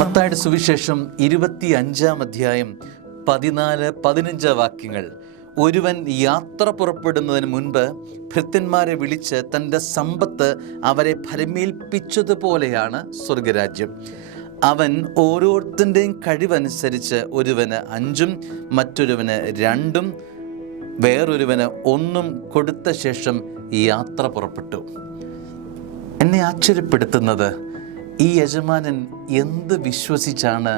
മത്തായിയുടെ സുവിശേഷം 25-ാം അധ്യായം 14-15 വാക്യങ്ങൾ. ഒരുവൻ യാത്ര പുറപ്പെടുന്നതിന് മുൻപ് ഭൃത്യന്മാരെ വിളിച്ച് തൻ്റെ സമ്പത്ത് അവരെ ഭരമേൽപ്പിച്ചതുപോലെയാണ് സ്വർഗരാജ്യം. അവൻ ഓരോരുത്തൻ്റെയും കഴിവനുസരിച്ച് ഒരുവന് 5 മറ്റൊരുവന് 2 വേറൊരുവന് 1 കൊടുത്ത ശേഷം യാത്ര പുറപ്പെട്ടു. എന്നെ ആശ്ചര്യപ്പെടുത്തുന്നത് ഈ യജമാനൻ എന്ത് വിശ്വസിച്ചാണ്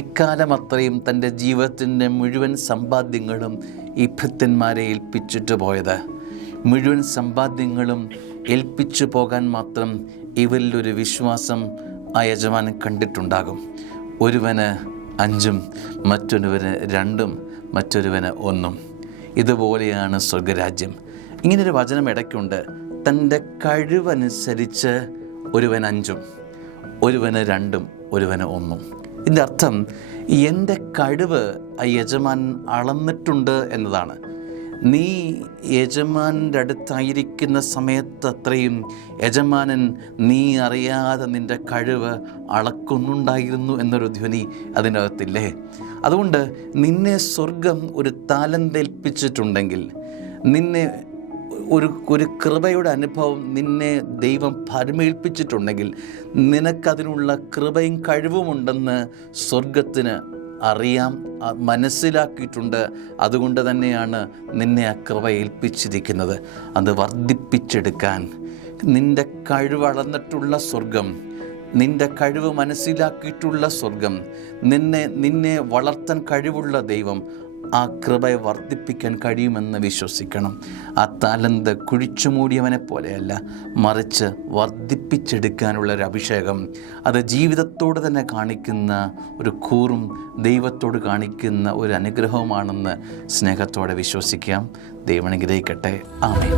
ഇക്കാലം അത്രയും തൻ്റെ ജീവിതത്തിൻ്റെ മുഴുവൻ സമ്പാദ്യങ്ങളും ഈ ഭൃത്യന്മാരെ ഏൽപ്പിച്ചിട്ട് പോയത്. മുഴുവൻ സമ്പാദ്യങ്ങളും ഏൽപ്പിച്ചു പോകാൻ മാത്രം ഇവരിലൊരു വിശ്വാസം ആ യജമാനൻ കണ്ടിട്ടുണ്ടാകും. ഒരുവന് 5 മറ്റൊരുവന് 2 മറ്റൊരുവന് 1. ഇതുപോലെയാണ് സ്വർഗരാജ്യം. ഇങ്ങനൊരു വചനം ഇടയ്ക്കുണ്ട്. തൻ്റെ കഴിവനുസരിച്ച് ഒരുവൻ 5, ഒരുവന് 2, ഒരുവന് 1. ഇതിൻ്റെ അർത്ഥം എൻ്റെ കഴിവ് ആ യജമാൻ അളന്നിട്ടുണ്ട് എന്നതാണ്. നീ യജമാനൻ്റെ അടുത്തായിരിക്കുന്ന സമയത്ത് അത്രയും യജമാനൻ നീ അറിയാതെ നിൻ്റെ കഴിവ് അളക്കുന്നുണ്ടായിരുന്നു എന്നൊരു ധ്വനി അതിനകത്തില്ലേ? അതുകൊണ്ട് നിന്നെ സ്വർഗം ഒരു താലന്തേൽപ്പിച്ചിട്ടുണ്ടെങ്കിൽ, നിന്നെ ഒരു കൃപയുടെ അനുഭവം നിന്നെ ദൈവം ഭരമേൽപ്പിച്ചിട്ടുണ്ടെങ്കിൽ, നിനക്കതിനുള്ള കൃപയും കഴിവുമുണ്ടെന്ന് സ്വർഗത്തിന് അറിയാം, മനസ്സിലാക്കിയിട്ടുണ്ട്. അതുകൊണ്ട് തന്നെയാണ് നിന്നെ ആ കൃപ ഏൽപ്പിച്ചിരിക്കുന്നത്. അത് വർദ്ധിപ്പിച്ചെടുക്കാൻ നിൻ്റെ കഴിവളന്നിട്ടുള്ള സ്വർഗം, നിൻ്റെ കഴിവ് മനസ്സിലാക്കിയിട്ടുള്ള സ്വർഗം, നിന്നെ വളർത്താൻ കഴിവുള്ള ദൈവം ആ കൃപയെ വർദ്ധിപ്പിക്കാൻ കഴിയുമെന്ന് വിശ്വസിക്കണം. ആ താലന്ത് കുഴിച്ചു മൂടിയവനെ പോലെയല്ല, മറിച്ച് വർദ്ധിപ്പിച്ചെടുക്കാനുള്ള ഒരു അഭിഷേകം, അത് ജീവിതത്തോട് തന്നെ കാണിക്കുന്ന ഒരു കൂറും ദൈവത്തോട് കാണിക്കുന്ന ഒരു അനുഗ്രഹവുമാണെന്ന് സ്നേഹത്തോടെ വിശ്വസിക്കാം. ദൈവം അനുഗ്രഹിക്കട്ടെ. ആമേൻ.